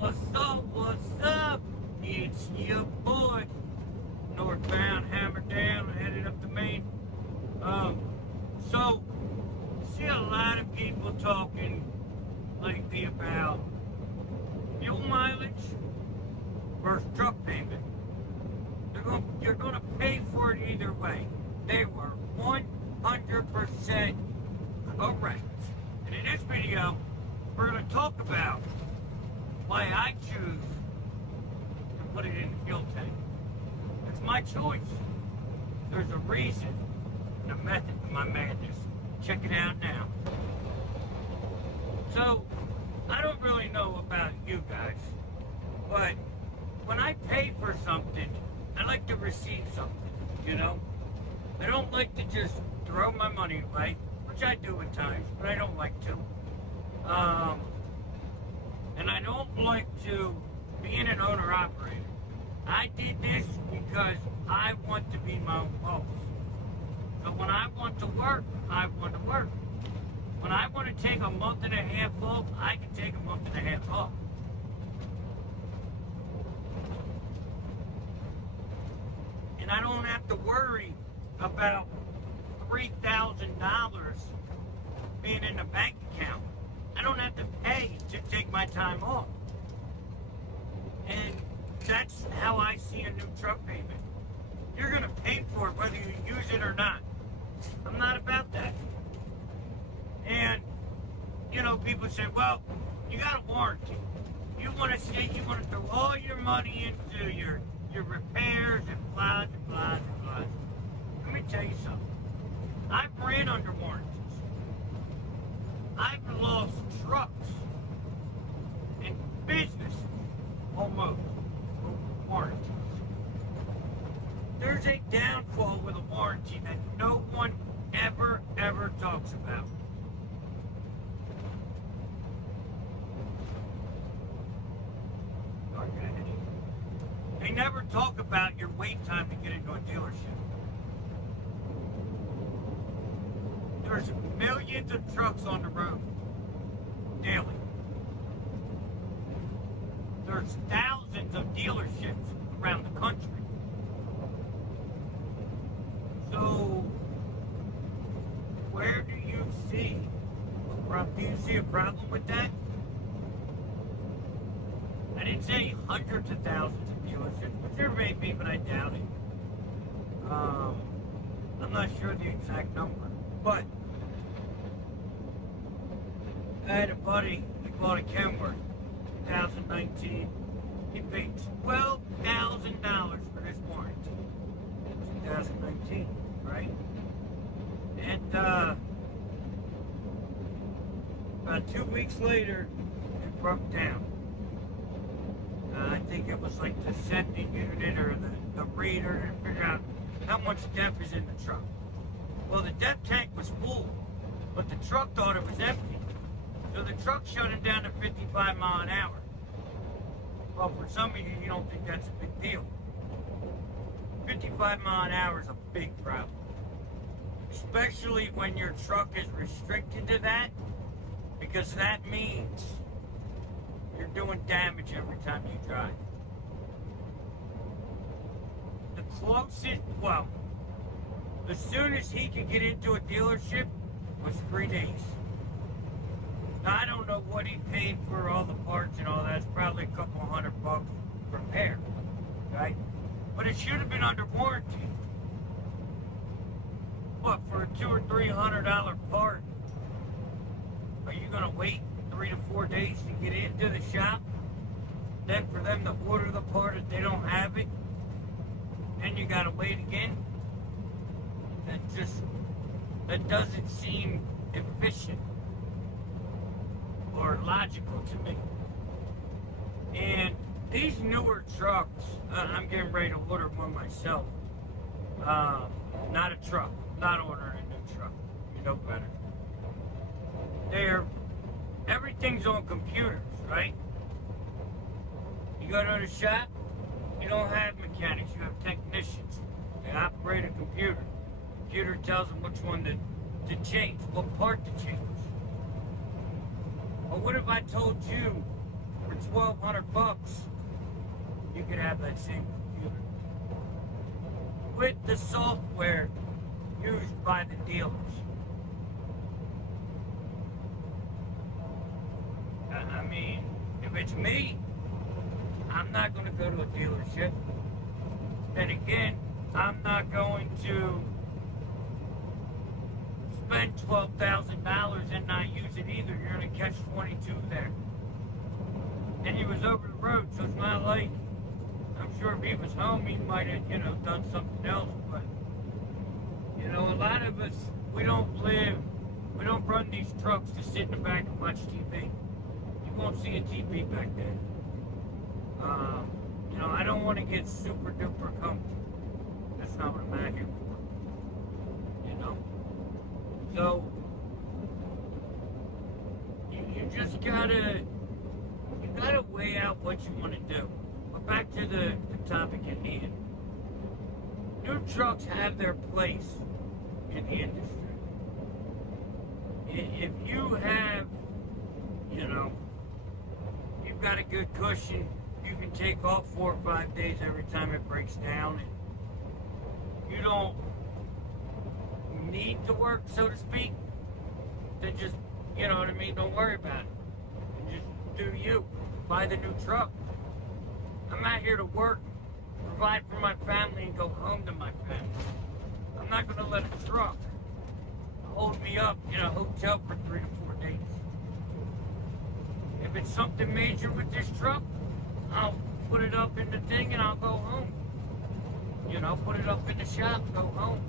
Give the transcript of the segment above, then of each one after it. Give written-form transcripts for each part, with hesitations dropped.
What's up? What's up? It's your boy, northbound, hammer down, headed up the main. So, see a lot of people talking lately about fuel mileage versus truck payment. You're gonna pay for it either way. They were 100% correct. And in this video, we're gonna talk about why I choose to put it in the fuel tank. It's my choice. There's a reason and a method to my madness. Check it out now. So, I don't really know about you guys, but when I pay for something, I like to receive something, you know? I don't like to just throw my money away, which I do at times, but I don't like to. And I don't like to be an owner-operator. I did this because I want to be my own boss. So when I want to work, I want to work. When I want to take a month and a half off, I can take a month and a half off. And I don't have to worry about $3,000 being in the bank account. I don't have to pay to take my time off. And that's how I see a new truck payment. You're going to pay for it whether you use it or not. I'm not about that. And, you know, people say, well, you got a warranty. You want to throw all your money into your repairs and blah, and blah, and blah. Let me tell you something. I've ran under warranties. I've lost trucks and business almost for warranties. There's a downfall with a warranty that no one ever talks about. They never talk about your wait time to get into a dealership. There's millions of trucks on the road daily. There's thousands of dealerships around the country. So, where do you see a problem with that? I didn't say hundreds of thousands of dealerships, but there may be, but I doubt it. I'm not sure the exact number, but I had a buddy, he bought a Kenworth, 2019. He paid $12,000 for this warranty. 2019, right? And about 2 weeks later, it broke down. I think it was like the sending unit or the reader to figure out how much depth is in the truck. Well, the depth tank was full, but the truck thought it was empty. So the truck shut it down to 55 mile an hour. Well, for some of you, you don't think that's a big deal. 55 mile an hour is a big problem. Especially when your truck is restricted to that, because that means you're doing damage every time you drive. The closest, well, the soonest he could get into a dealership was 3 days. Now, I don't know what he paid for all the parts and all that. It's probably a couple $100 repair, right? But it should have been under warranty. What, for a $200 or $300 part? Are you gonna wait 3 to 4 days to get into the shop? Then for them to order the part if they don't have it? Then you gotta wait again? That doesn't seem efficient or logical to me. And these newer trucks, I'm getting ready to order one myself. Not a truck, not ordering a new truck. You know better. Everything's on computers, right? You go to the shop, you don't have mechanics, you have technicians. They operate a computer. The computer tells them which one to change, what part to change. But what if I told you for $1,200, you could have that same computer with the software used by the dealers. I mean, if it's me, I'm not going to go to a dealership. And again, I'm not going to spend $12,000 and not use it either. You're going to catch 22 there. And he was over the road, so it's not like, I'm sure if he was home, he might have, done something else. But, a lot of us, we don't run these trucks to sit in the back and watch TV. You won't see a TV back there. I don't want to get super duper comfortable. That's not what I'm out here for. So, you just gotta weigh out what you want to do. But back to the topic at hand. New trucks have their place in the industry. If you have, you've got a good cushion, you can take off 4 or 5 days every time it breaks down, and you don't need to work, so to speak, then just, don't worry about it. And just do you. Buy the new truck. I'm not here to work, provide for my family, and go home to my family. I'm not going to let a truck hold me up in a hotel for 3 to 4 days. If it's something major with this truck, I'll put it up in the thing and I'll go home. Put it up in the shop, go home.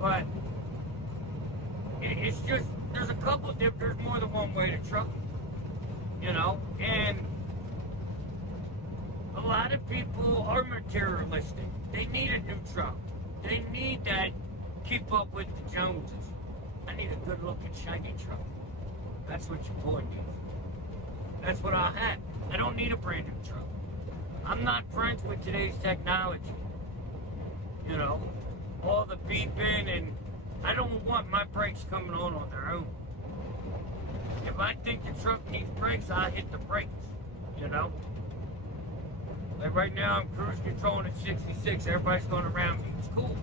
But it's just, there's there's more than one way to truck. And a lot of people are materialistic. They need a new truck. They need that, keep up with the Joneses. I need a good looking shiny truck. That's what your boy needs. That's what I have. I don't need a brand new truck. I'm not friends with today's technology. All the beeping, and I don't want my brakes coming on their own. If I think the truck needs brakes, I'll hit the brakes, Like right now, I'm cruise controlling at 66. Everybody's going around me. It's cool.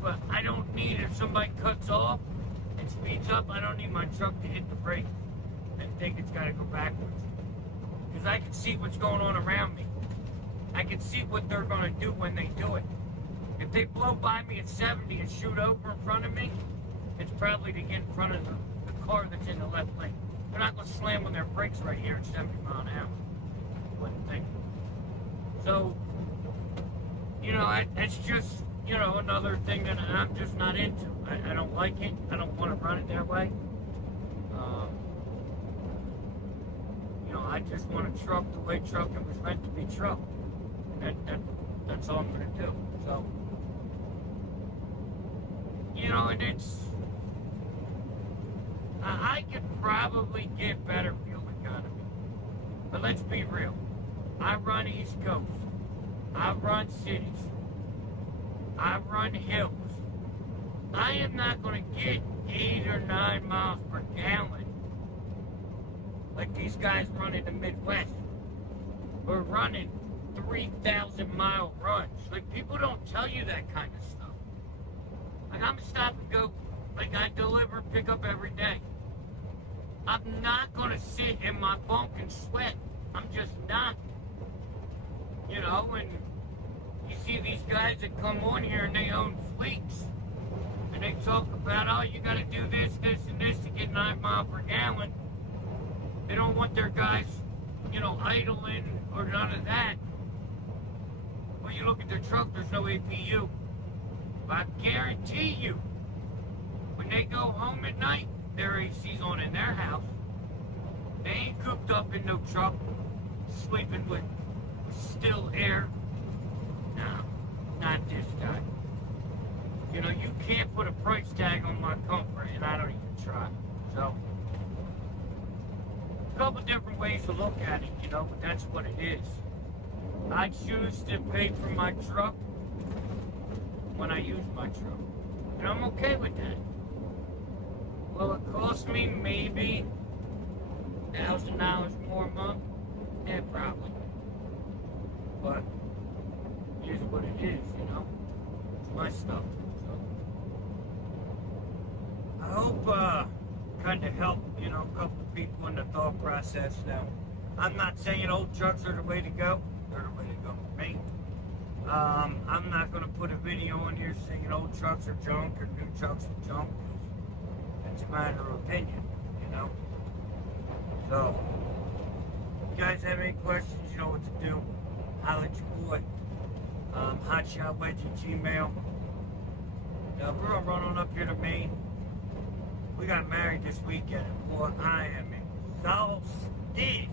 But I don't need, if somebody cuts off and speeds up, I don't need my truck to hit the brakes and think it's got to go backwards. Because I can see what's going on around me. I can see what they're going to do when they do it. If they blow by me at 70 and shoot over in front of me, it's probably to get in front of the car that's in the left lane. They're not going to slam on their brakes right here at 70 miles an hour. Wouldn't think. So, it's just, another thing that I'm just not into. I don't like it. I don't want to run it that way. I just want to truck the way trucking was meant to be trucked. That's all I'm going to do. So, and it's, I could probably get better fuel economy. But let's be real. I run East Coast. I run cities. I run hills. I am not going to get 8 or 9 miles per gallon like these guys run in the Midwest. We're running 3,000 mile runs. Like, people don't tell you that kind of stuff. Like, I'm a stop and go. Like, I deliver and pick up every day. I'm not going to sit in my bunk and sweat. I'm just not. And you see these guys that come on here and they own fleets. And they talk about, oh, you got to do this, this, and this to get 9 miles per gallon. They don't want their guys, idling or none of that. Well, you look at their truck, there's no APU. But I guarantee you, when they go home at night, their AC's on in their house. They ain't cooped up in no truck, sleeping with still air. No, not this guy. You can't put a price tag on my comfort, and I don't even try. So, a couple different ways to look at it, but that's what it is. I choose to pay for my truck when I use my truck. And I'm okay with that. Well, it cost me maybe, now $1,000 more a month? Yeah, probably. But it is what it is, you know? It's my stuff. So I hope kind of help, you know, a couple of people in the thought process now. I'm not saying old trucks are the way to go. They're the way to go for me. I'm not going to put a video in here saying old trucks are junk or new trucks are junk. It's a matter of opinion, you know? So, if you guys have any questions, you know what to do. Holler at your boy. HotshotWedge@gmail. Now, we're going to run on up here to Maine. We got married this weekend, and boy, I am exhausted.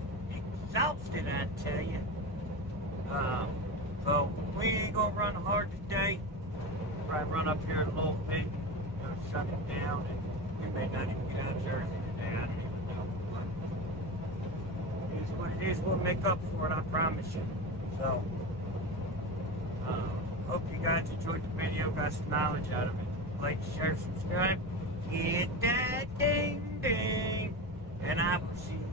Exhausted, I tell you. So, we ain't going to run hard today. Probably run up here a little bit, you know, shut it down, and we may not even get out of Jersey today. I don't even know. But it is what it is. We'll make up for it, I promise you. So, hope you guys enjoyed the video, got some knowledge out of it. Like, share, subscribe, hit that ding ding, and I will see you